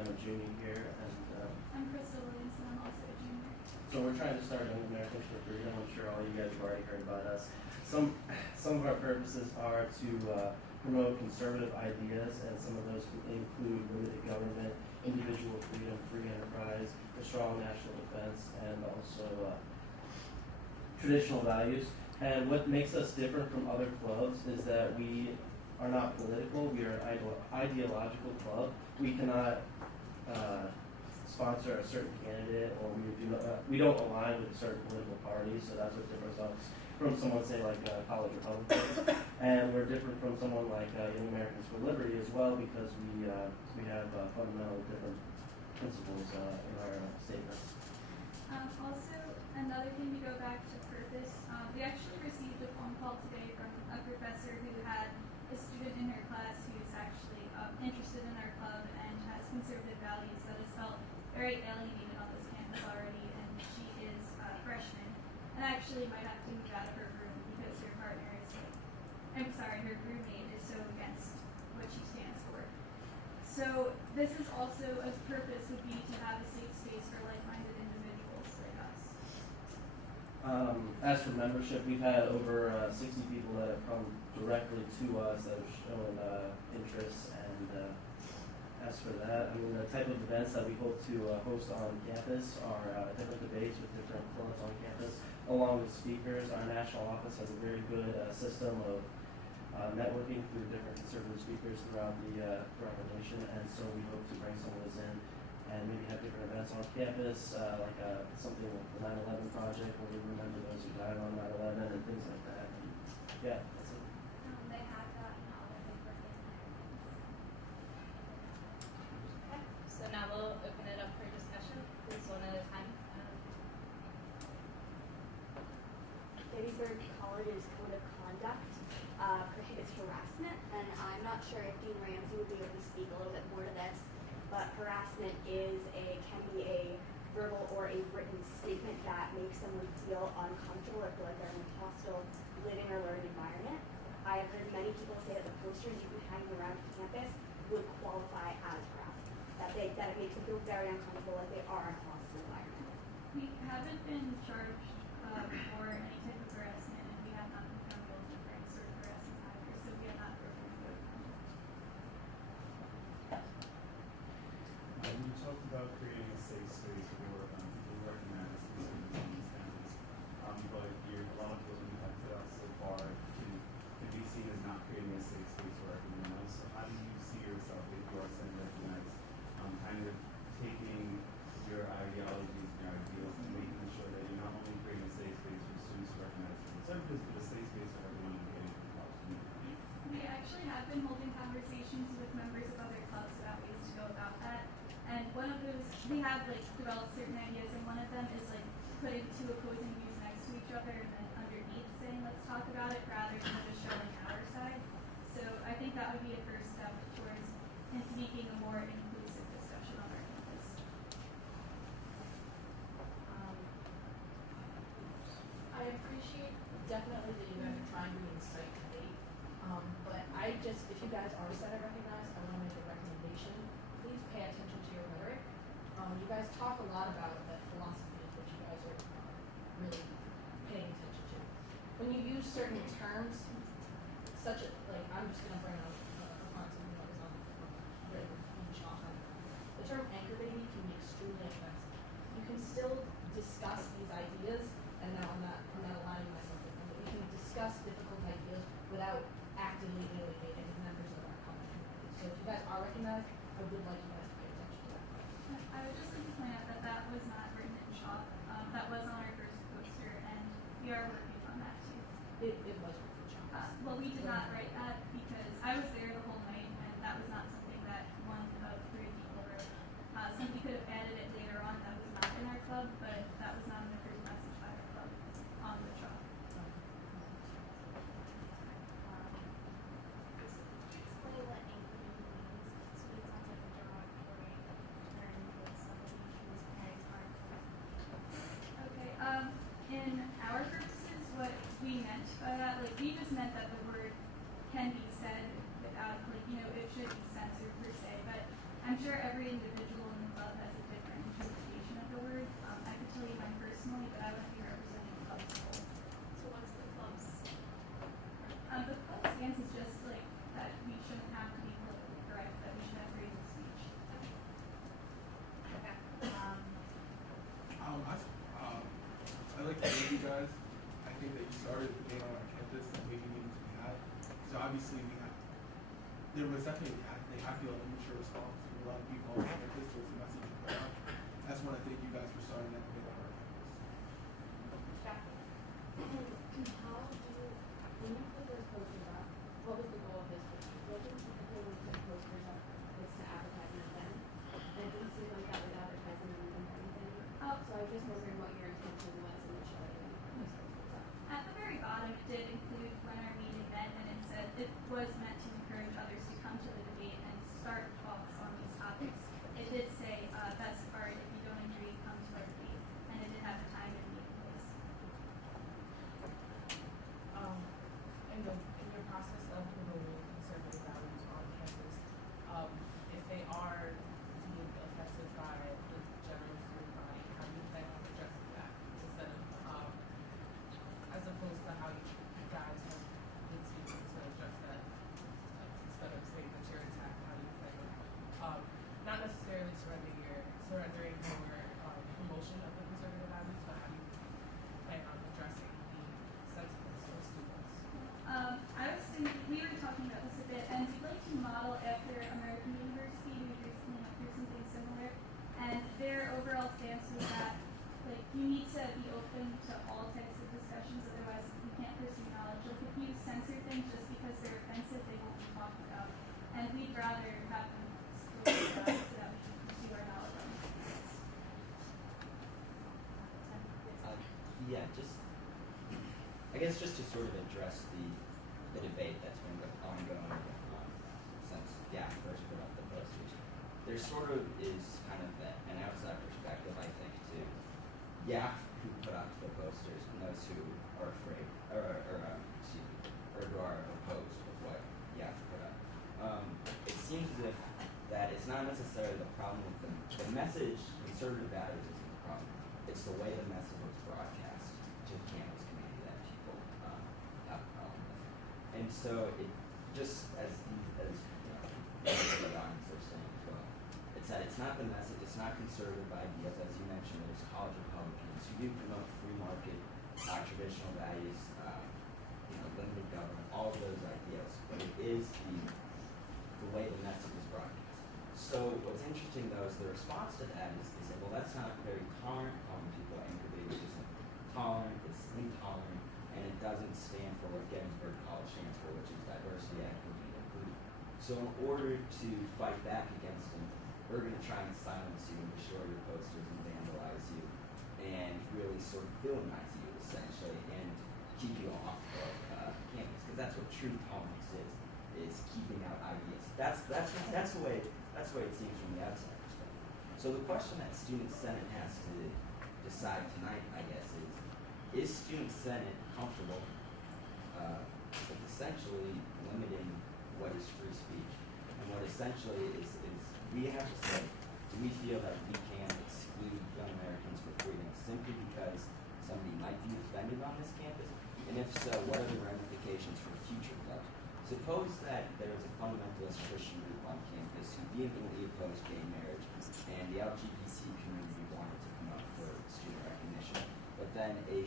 I'm a junior here, and I'm Crystal Williamson. I'm also a junior. so we're trying to start Young Americans for Freedom. I'm sure all you guys have already heard about us. Some of our purposes are to promote conservative ideas, and some of those include limited government, individual freedom, free enterprise, a strong national defense, and also traditional values. And what makes us different from other clubs is that we are not political. We are an ideological club. We cannot sponsor a certain candidate, or we don't align with a certain political party. So that's what differs us from someone, say, like college Republicans. And we're different from someone like Young Americans for Liberty as well, because we have fundamental different principles in our statements. Also, another thing, to go back to purpose, we actually received a phone call today from a professor who had a student in her class who's actually interested in our club and has conservative values that has felt very alienated on this campus already, and she is a freshman and actually might have to move out of her room because her partner is her roommate is so against what she stands for. So this is also a purpose, would be to have a safe space for like-minded individuals like us. As for membership, we've had over 60 people that have come directly to us that have shown interest. And as for that, I mean, the type of events that we hope to host on campus are different debates with different clubs on campus, along with speakers. Our national office has a very good system of networking through different conservative speakers throughout the nation, and so we hope to bring some of those in and maybe have different events on campus, like something like the 9/11 project, where we remember those who died on 9/11 and things like that. And yeah, that's it. They have gotten all of the birthday Okay, so now we'll open it up for discussion, please, one at a time. Gettysburg College's code of conduct prohibits harassment, and I'm not sure if Dean Ramsey would be able to speak a little bit more to this, but harassment can be a verbal or a written statement that makes someone feel uncomfortable or feel like they're in a hostile living or learning environment. I have heard many people say that the posters you can hang around campus would qualify as harassment, that it makes them feel very uncomfortable, like they are in a hostile environment. We haven't been charged for any type of harassment, and we have not been found guilty for any sort of harassment either, so we have not broken the code of conduct. You talked about creating a safe space for people who recognize conservatism on this campus, but a lot of those we've had set out so far can be seen as not creating a safe space for everyone else. So how do you see yourself, if you are saying recognized, kind of taking your ideologies and your ideals and making sure that you're not only creating a safe space for students to recognize conservatives, but a safe space for everyone in the college community? We actually have been holding conversations with members of other clubs about ways to go about that. And one of those, we have developed certain ideas, and one of them is putting two opposing views next to each other and then underneath saying let's talk about it rather than just showing our side. So I think that would be a first step towards making a more inclusive discussion on our campus. I appreciate definitely that you guys are trying to incite debate, but if you guys are set at recognized, I want to make a recommendation. Please pay attention to your rhetoric. You guys talk a lot about the philosophy that you guys are really paying attention to. When you use certain terms, such as, I'm just going to bring up a concept that was on the chalk. The term anchor baby can be extremely offensive. You can still discuss these ideas, and now I'm not aligning myself with them, but we can discuss difficult ideas without actively alienating members of our common community. So if you guys are recognized, I would like you guys to pay attention to that. I would just like to point out that that was not written in chalk. That was on our first poster, and we are working on that too. It was written in chalk. Well, we did not write that because I was there the whole night, and that was not something that one of 3 people wrote. Somebody could have added it later on that was not in our club, but that was not in the first message by our club on the chalk. Explain what anchor baby means. So it sounds like a derogatory term with somebody whose parents aren't. Okay. In our purposes, what we meant by that, we just meant that the word can be said without, it should be censored per se. But I'm sure every individual in the club has a different interpretation of the word. I could tell you mine personally, but I wouldn't be representing the club as a whole. So what's the club's? The club stance is just like that we shouldn't have to be politically correct, that we should have freedom of speech. Okay. I like to thank you guys. I think that you started the debate on our campus that maybe needed to be had. So obviously there was definitely, I feel, an immature response from a lot of people on campus towards the message you put out. I just want to thank you guys for starting that debate on our campus. Jackie. How do you, when you put those posters up, what was the goal of those posters? Wasn't typically when you put posters up, it's to advertise an event? And it didn't seem like that was advertising an event or anything. So I was just wondering what your intention was initially when you put those posters up. At the very bottom, it did include when our meeting met, and it said it was meant to encourage others to come to the debate and start talks on these topics. It did say, best part, if you don't agree, come to our debate, and it did have a time and meeting place. In your process of promoting conservative values on campus, if they are deemed offensive by the general student body, how do you plan on addressing that instead of, as opposed to how you guys have been seeking to address that, instead of saying that you're attacked, how do you plan on, not necessarily surrendering your promotion of the conservative values, but how do you plan on addressing the sentiments of students? I was thinking, we were talking about this a bit, and we'd like to model after American University, who recently went through something similar, and their overall stance was that, like, you need to be open to all types of discussions, otherwise you can't pursue knowledge. Like, if you censor things just because they're offensive, they won't be talked about. And we'd rather have them still talk about so that we can pursue our knowledge on these things. Yeah, I guess just to sort of address the debate that's been ongoing since first put up the posters. There sort of is kind of an outside perspective, I think, to who put up the posters and those who are afraid, or who are opposed of what put up. It seems as if that it's not necessarily the problem with the message. Conservative values isn't the problem. It's the way the message was broadcast to the campus community that people have a problem with. And so it just as the audience are saying as well, it's that it's not the message, it's not conservative ideas, as you mentioned. There's college Republicans who do promote free market, traditional values, limited government, all of those ideas. But it is the way the message is broadcast. So what's interesting though is the response to that is they say, well, that's not very tolerant. Calling people angry babies isn't tolerant, it's intolerant, and it doesn't stand for what Gettysburg College stands for, which is diversity, equity, and inclusion. So in order to fight back against them, we're going to try and silence you and destroy your posters and vandalize you and really sort of villainize you essentially and keep you off of campus, because that's what true tolerance is keeping out ideas. That's the way it seems from the outside perspective. So the question that Student Senate has to decide tonight, I guess, is Student Senate comfortable with essentially limiting what is free speech? And what essentially is we have to say, do we feel that we can exclude young Americans for freedom simply because somebody might be offended on this campus? And if so, what are the ramifications for future clubs? Suppose that there is a fundamentalist Christian group on campus who vehemently opposed gay marriage, and the LGBT community wanted to come up for student recognition. But then a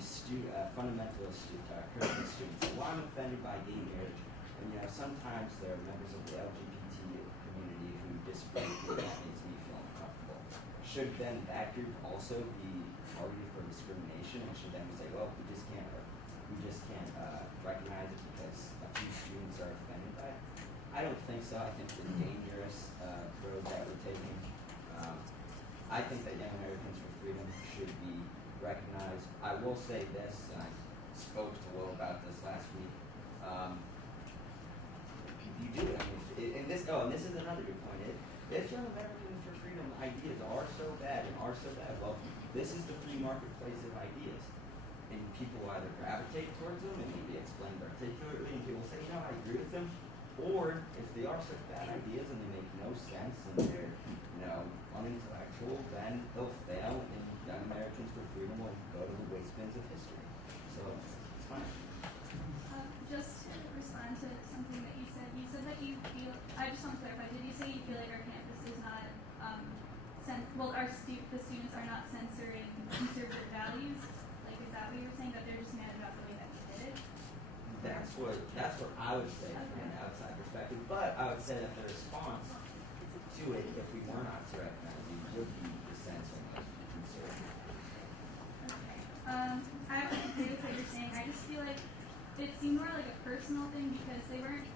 fundamentalist Christian student said, well, I'm offended by gay marriage. And sometimes there are members of the LGBT community who disagree with me, that makes me feel uncomfortable. Should then that group also be targeted for discrimination, and should then we say, well, we just can't recognize it because a few students are offended by it? I don't think so. I think it's a dangerous road that we're taking. I think that Young Americans for Freedom should be recognized. I will say this, and I spoke to Will about this last week. You do it. I mean, and this is another good point. If Young Americans for Freedom ideas are so bad, well, this is the free marketplace of ideas. And people will either gravitate towards them and maybe explain articulately, and people say, I agree with them. Or if they are such bad ideas and they make no sense and they're that's what I would say from an outside perspective. But I would say that the response to it, if we were not to recognize you, would be the sense of like conservative. Okay. I would agree with what you're saying. I just feel like it seemed more like a personal thing because they weren't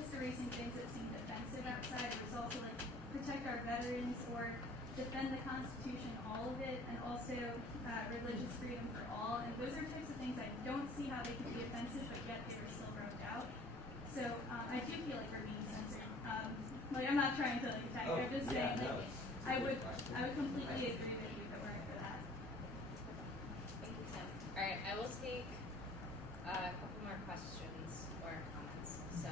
just erasing things that seemed offensive outside. It was also like protect our veterans or defend the Constitution, all of it, and also religious freedom for all. And those are types of things I don't see how they could be offensive, but yet they were still wrote out. So I do feel like we're being censored. Like I'm not trying to like attack you. I'm just saying like I would completely agree with you if it weren't for that. Thank you, Tim. All right, I will take a couple more questions or comments. So,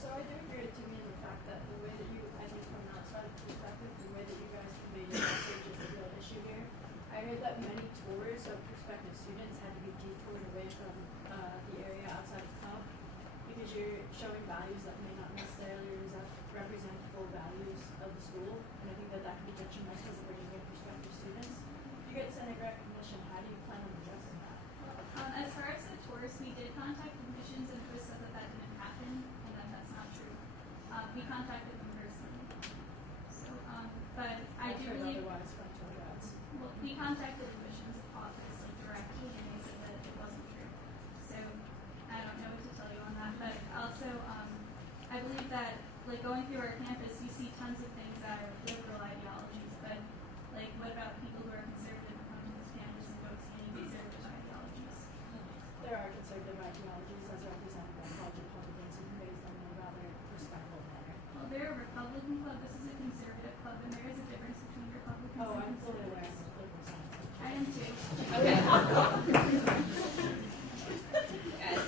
So I do agree with Timmy in the fact that the way that you, I think from an outside perspective, the way that you guys convey your message is the real issue here. I heard that many tours of prospective students had to be detoured away from the area outside of Cup because you're showing values that may not necessarily represent full values of the school. And I think that that can be detrimental to bringing in prospective students. If you get Senate recognition, how do you plan on addressing that? As far as the tours, we did contact admissions and it was said that didn't happen, and that's not true. We contacted them personally. So, but I do heard believe. otherwise from tour guides. Well, we contacted the admissions office like directly, and they said that it wasn't true. So I don't know what to tell you on that, but also I believe that like going through our campus, we see tons of things that are liberal ideologies, but like what about people who are conservative who come to this campus and don't see any conservative ideologies? There are conservative ideologies as represented by college Republicans who raise them in a rather respectful manner. Well, they're a Republican club. This is a conservative club, and there is a difference between Republicans Oh, and I'm fully aware conservatives. of the political science. I am too. okay. Guys.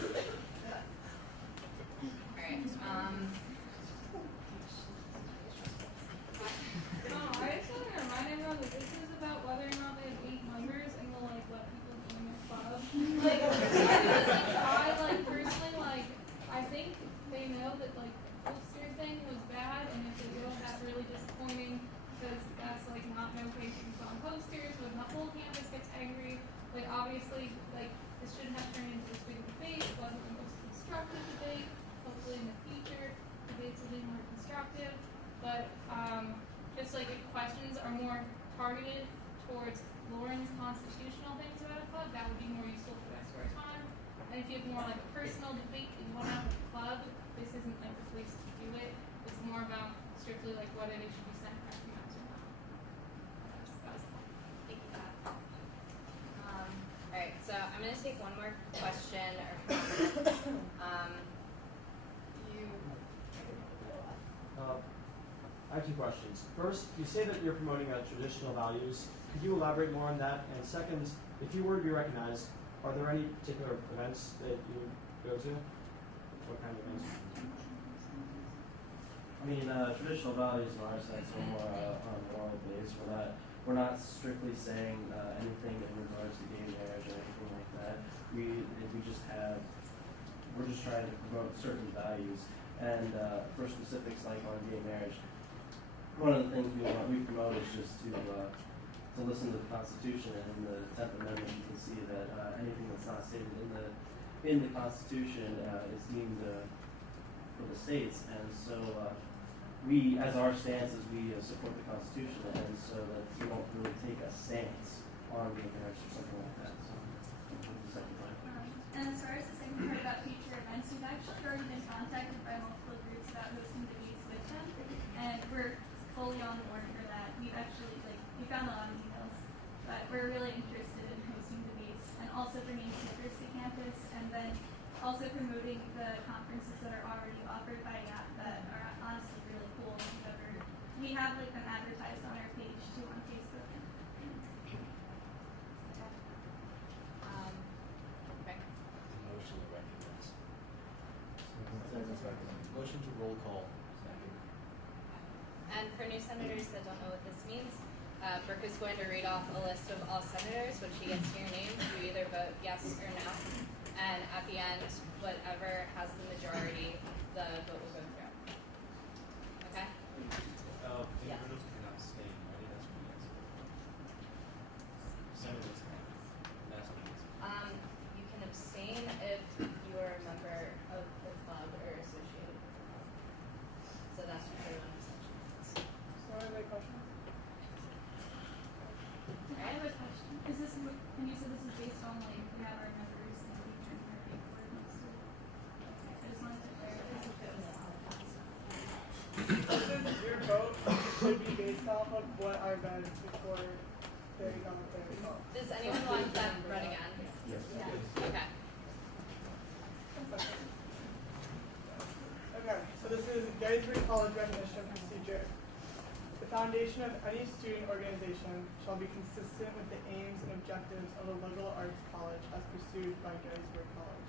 All right. I just want to remind everyone that this is about whether or not they have 8 members and will like let people join their club. Like, I like personally like I think they know that like the poster thing was bad, and if they don't, that's really disappointing because that's like not no patients on posters when the whole campus gets angry. Like obviously, like this shouldn't have turned into this big debate. It wasn't the most constructive debate. Hopefully in the future, debates will be more constructive. But just like if questions are more targeted towards Lauren's constitutional things about a club, that would be more useful for the rest of our time. And if you have more like a personal debate that you want to have with the club, this isn't like the place to do it. It's more about strictly like whether they should be sent recognized or not. That was all. Thank you, Pat. All right, so I'm going to take one more question or comment. I have 2 questions. First, you say that you're promoting traditional values. Could you elaborate more on that? And second, if you were to be recognized, are there any particular events that you would go to? What kind of events? I mean, traditional values in our sense are more on a moral base. We're not strictly saying anything in regards to gay marriage or anything like that. We're just trying to promote certain values. And for specifics like on gay marriage, one of the things we promote is just to listen to the Constitution, and in the 10th Amendment you can see that anything that's not stated in the Constitution is deemed for the states, and so we, as our stance, is we support the Constitution, and so that we don't really take a stance on gay marriage or something like that. So that's the second part. And as far as the second part about future events, we've actually already been contacted by multiple groups about hosting debates with them, and we're fully on board for that. We've actually, we found a lot of emails, but we're really interested in hosting debates and also bringing speakers to campus, and then also promoting the conferences that are already offered by YAP that are honestly really cool. We have them advertised on our page too on Facebook. Motion to recognize. Motion to roll call. And for new senators that don't know what this means, Brooke is going to read off a list of all senators. When she gets to your name, you either vote yes or no. And at the end, whatever has the majority, the vote will go through. Okay? Yeah. Individuals can abstain, right? That's what yes. Senators can. That's what it is. You can abstain if you bed before they got there. Does anyone want them run again? Yes. Okay. Okay, so this is Gettysburg College recognition procedure. The foundation of any student organization shall be consistent with the aims and objectives of a liberal arts college as pursued by Gettysburg College.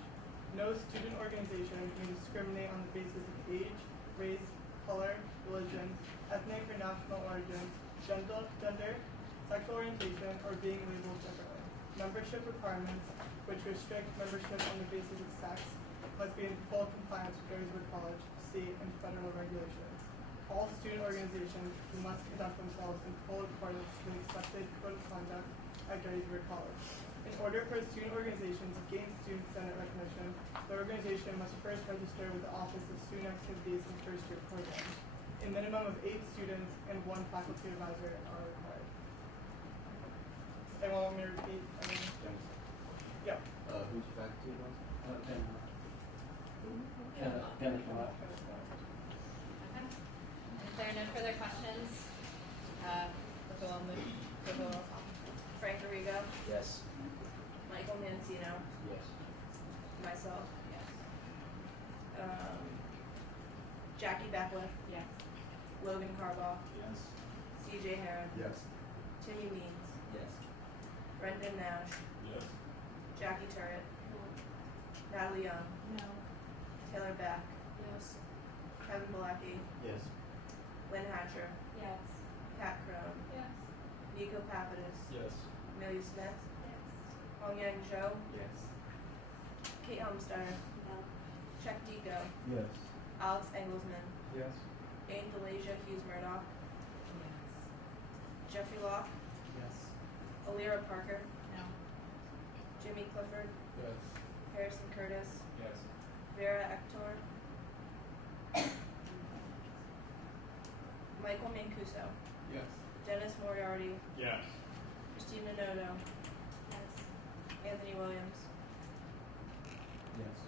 No student organization may discriminate on the basis of age, race, color, religion, ethnic or national origin, gender, sexual orientation, or being labeled differently. Membership requirements, which restrict membership on the basis of sex, must be in full compliance with Gettysburg College, state, and federal regulations. All student organizations must conduct themselves in full accordance to the accepted code of conduct at Gettysburg College. In order for a student organization to gain Student Senate recognition, the organization must first register with the Office of Student Activities and First Year Programs. A minimum of 8 students and 1 faculty advisor are required. Anyone want me to repeat? Yeah. Who's your faculty advisor? Can I come up? Okay. If there are no further questions, we'll go roll call. Frank Arrigo, Yes. Michael Mancino, Yes. myself, yes. Jackie Beckwith, Yes. Logan Carbaugh, Yes. CJ Heron, Yes. Timmy Means, Yes. Brendan Nash, Yes. Jackie Turret, Natalie Young, No. Taylor Beck, Yes. Kevin Malecki, Yes. Lynn Hatcher, Yes. Pat Crone, Yes. Nico Papadis, Yes. Amelia Smith, Yes. Hong Yang Zhou, Yes. Kate Helmsteiner, No. Chuck Dico, Yes. Alex Engelsman, Yes. Angelasia Hughes Murdoch, Jeffrey Locke, Yes. Alira Parker, No. Jimmy Clifford, Yes. Harrison Curtis, Yes. Vera Ector, Michael Mancuso, Yes. Dennis Moriarty, Yes. Christina Noto, Yes. Anthony Williams, Yes.